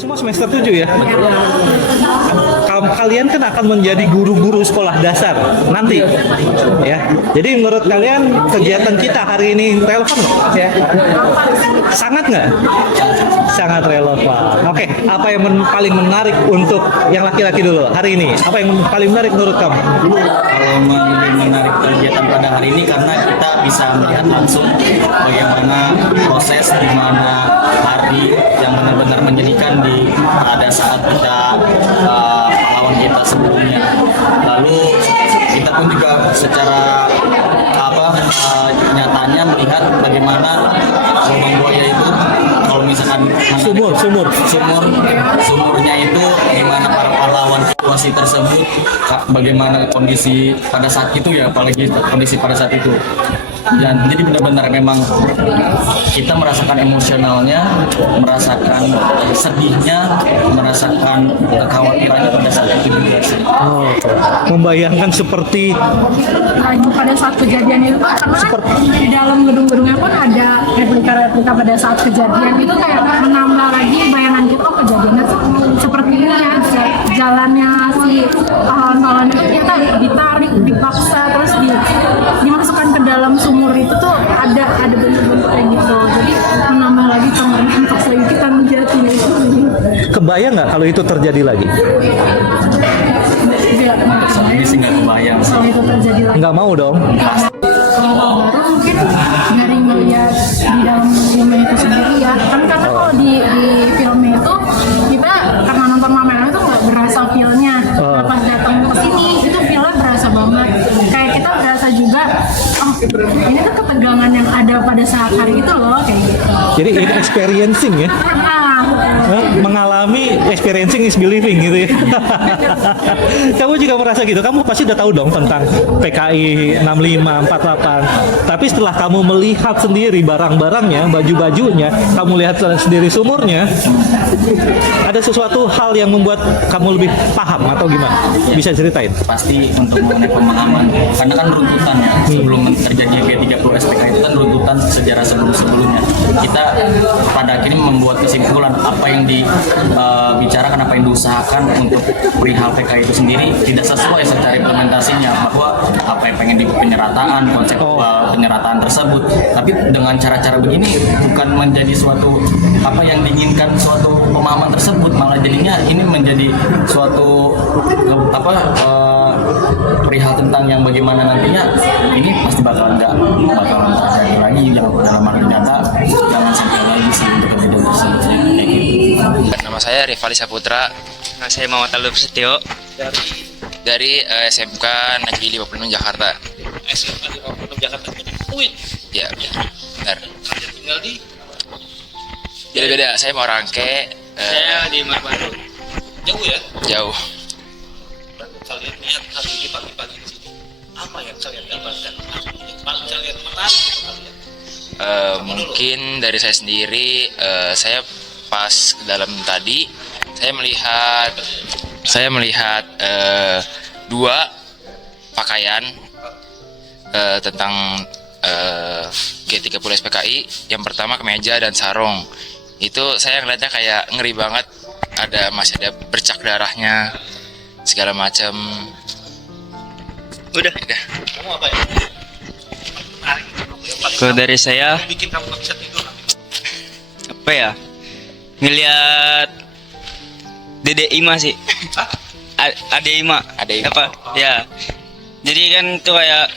Semua semester 7 ya? Kalian kan akan menjadi guru-guru sekolah dasar nanti ya. Jadi menurut kalian kegiatan kita hari ini relevan nggak? Ya. Sangat nggak? Sangat relevan. Oke, apa yang paling menarik untuk yang laki-laki dulu hari ini? Apa yang paling menarik menurut kamu? Kalau menarik kegiatan pada hari ini karena kita bisa melihat langsung bagaimana proses di mana hari yang benar-benar menjadikan pada saat kita pahlawan kita sebelumnya. Lalu kita pun juga secara nyatanya melihat bagaimana lubang buaya itu kalau misalkan sumurnya itu gimana para pahlawan situasi tersebut, bagaimana kondisi pada saat itu ya, apalagi kondisi pada saat itu. Dan jadi benar-benar memang kita merasakan emosionalnya, merasakan sedihnya, merasakan kekhawatirannya pada saat itu juga sih. Membayangkan seperti pada saat kejadian itu karena di dalam gedung-gedungnya pun ada replika pada saat kejadian itu kayak menambah lagi bayangan kita kejadiannya tuh seperti ini ya, jalannya si pahlawan-pahlawan itu kita ditarik, dipaksa, terus dimasukkan ke dalam sumur itu tuh ada bentuk-bentuk kayak gitu. Jadi menambah lagi pengalaman paksa kita menjadi itu. kebayang nggak kalau itu terjadi lagi? Ini sih nggak kebayang sih. Kalau itu terjadi lagi. Nggak mau dong. Baru mungkin dari melihat di dalam filmnya itu sendiri ya, kan karena kalau di filmnya itu kita karena nonton pameran itu nggak berasa feelnya. Nah, pas datang ke sini itu feelnya berasa banget. Kayak kita berasa juga, oh ini tuh ketegangan yang ada pada saat hari itu loh kayak gitu. Jadi ini experiencing ya. Mengalami experiencing is believing gitu ya. Kamu juga merasa gitu. Kamu pasti udah tahu dong tentang PKI 65 48. Tapi setelah kamu melihat sendiri barang-barangnya, baju-bajunya, kamu lihat sendiri sumurnya, ada sesuatu hal yang membuat kamu lebih paham atau gimana? Bisa ceritain? Pasti untuk mengenai pemahaman, karena kan runtutan ya sebelum terjadi G30 SPK itu kan runtutan sejarah sebelum-sebelumnya. Kita pada akhirnya membuat kesimpulan apa yang dibicarakan, apa yang diusahakan untuk perihal PKI itu sendiri tidak sesuai secara implementasinya, bahwa apa yang pengen di penyerataan, konsep penyerataan tersebut, tapi dengan cara-cara begini bukan menjadi suatu apa yang diinginkan suatu pemahaman tersebut, malah jadinya ini menjadi suatu perihal tentang yang bagaimana nantinya ini pasti bakalan terjadi lagi dalam arti nyata, jangan sampai lagi sih untuk kejadian tersebut kayak gitu. Nama saya Rifali Saputra. Saya Muhammad Alif Setio dari SMK Negeri 56 Jakarta. SMK 56 Jakarta. UIN. Ya, benar. Kalian tinggal di? Beda-beda. Saya mau Rangke. Saya di Marbaru. Jauh ya? Jauh. Kalian lihat hari ini pagi-pagi di sini. Apa yang kalian dapatkan? Paling kalian menarik untuk kalian? Mungkin dari saya sendiri, saya pas ke dalam tadi, saya melihat dua pakaian tentang G30 SPKI. Yang pertama kemeja dan sarung. Itu saya ngeliatnya kayak ngeri banget, masih ada bercak darahnya segala macam. Udah. Kamu apa ya? Menarik. Kalau dari saya Bikin kamu nggak bisa tidur. apa ya, ngelihat Dede Ima sih. Ade Ima apa ya, jadi kan tuh kayak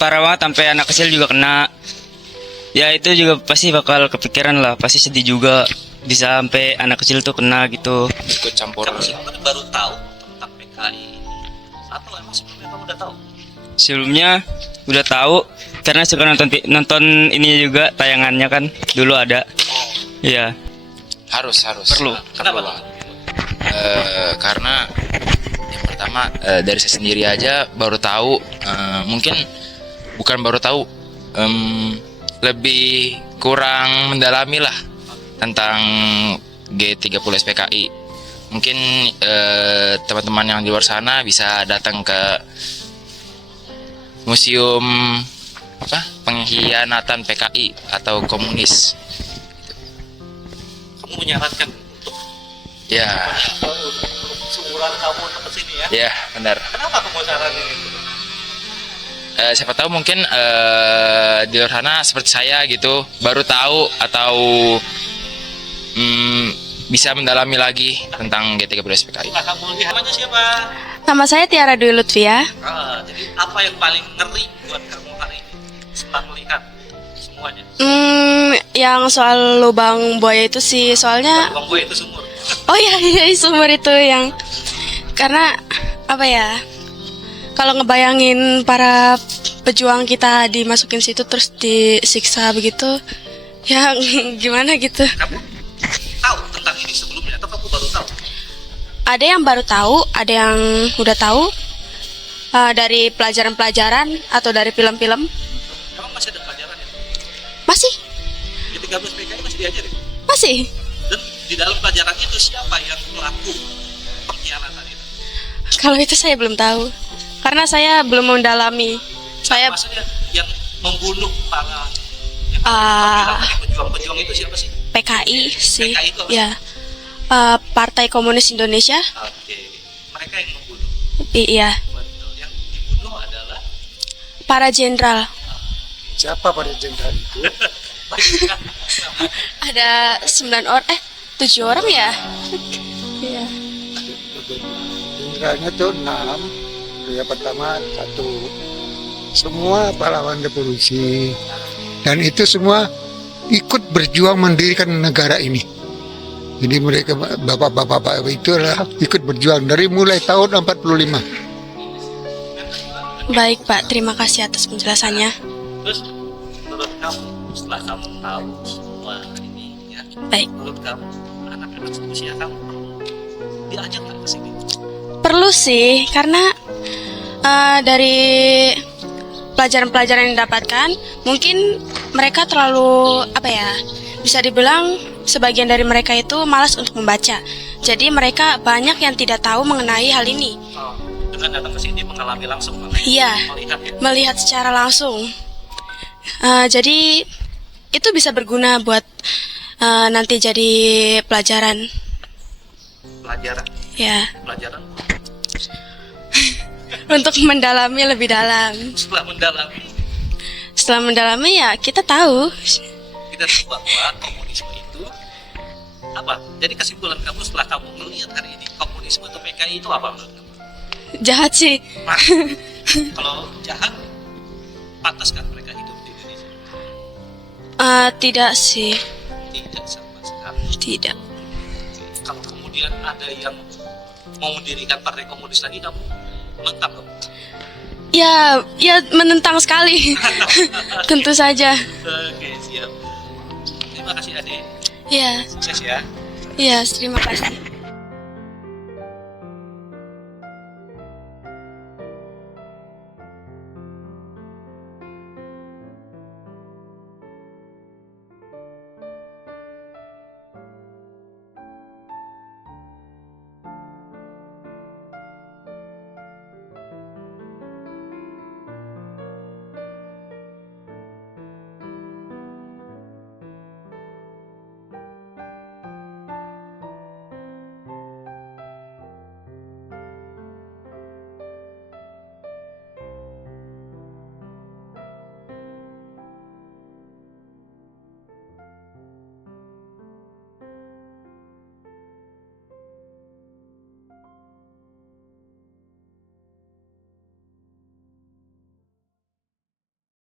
parah banget sampai anak kecil juga kena ya. Itu juga pasti bakal kepikiran lah, pasti sedih juga bisa sampai anak kecil tuh kena gitu, Ikut campur. Kamu baru tahu tentang PKI atau emang sebelumnya kamu udah tahu? sebelumnya udah tahu karena suka nonton ini juga, tayangannya kan dulu ada. Iya, Harus Perlu. Kenapa? Karena yang pertama dari saya sendiri aja baru tahu, mungkin bukan baru tahu, lebih kurang mendalami lah tentang G30 SPKI. Mungkin teman-teman yang di luar sana bisa datang ke museum pengkhianatan PKI atau komunis. Kamu menyarankan untuk Ya, Seumuran kamu untuk kesini ya. ya benar. Kenapa kamu saranin itu? Siapa tahu mungkin di luar sana seperti saya gitu baru tahu atau bisa mendalami lagi tentang G30 SPKI. Setelah kamu lihat namanya siapa? Nama saya Tiara Dwi Lutfia. Jadi apa yang paling ngeri buat kamu hari ini setelah melihat semuanya? Yang soal lubang buaya itu sih, soalnya Bang Boy itu sumur. oh iya iya sumur itu yang karena apa ya? Kalau ngebayangin para pejuang kita dimasukin situ terus disiksa begitu, ya gimana gitu. Kamu tahu tentang ini sebelumnya atau kamu baru tahu? Ada yang baru tahu, ada yang udah tahu dari pelajaran-pelajaran atau dari film-film. Kamu masih ada pelajaran ya? Masih, Di 13 PKI masih diajarin? masih. Dan di dalam pelajaran itu siapa yang pelaku pengkhianatan itu? Kalau itu saya belum tahu, karena saya belum mendalami. Saya Maksudnya yang membunuh para yang Ah. pejuang-pejuang itu siapa sih? PKI sih, PKI itu apa sih? ya. Partai Komunis Indonesia, Oke, mereka yang membunuh. iya. Betul. Yang dibunuh adalah Para jenderal. Siapa pada jenderal itu? Ada 9 orang, 7 orang ya. Iya. Jenderalnya tuh 6. Yang pertama 1. Semua pahlawan revolusi. Dan itu semua ikut berjuang mendirikan negara ini. Jadi mereka bapak-bapak itu adalah ikut berjuang dari mulai tahun 45. Baik Pak, terima kasih atas penjelasannya. Terus menurut kamu setelah kamu tahu semua ini ya, Baik, menurut kamu anak-anak seusia kamu diajak nggak ke sini? perlu sih karena dari pelajaran-pelajaran yang didapatkan mungkin mereka terlalu apa ya, bisa dibilang sebagian dari mereka itu malas untuk membaca. Jadi mereka banyak yang tidak tahu mengenai hal ini. Oh, dengan datang ke sini mengalami langsung Iya, melihat ya. melihat secara langsung. Jadi itu bisa berguna buat nanti jadi pelajaran. Pelajaran Ya, pelajaran untuk mendalami lebih dalam. setelah mendalami Ya kita tahu. kita tahu bahwa komunisme itu apa? Jadi kesimpulan kamu setelah kamu melihat hari ini komunisme atau PKI itu apa menurut kamu? Jahat sih. Nah, kalau jahat, pantaskah mereka hidup di Indonesia? Tidak sih, Tidak sama sekali. tidak. Kalau kemudian ada yang mau mendirikan partai komunis lagi, kamu menentang dong? Ya menentang sekali. Tentu saja. Oke, siap. Terima kasih Ade. Ya, Sukses ya. ya terima kasih.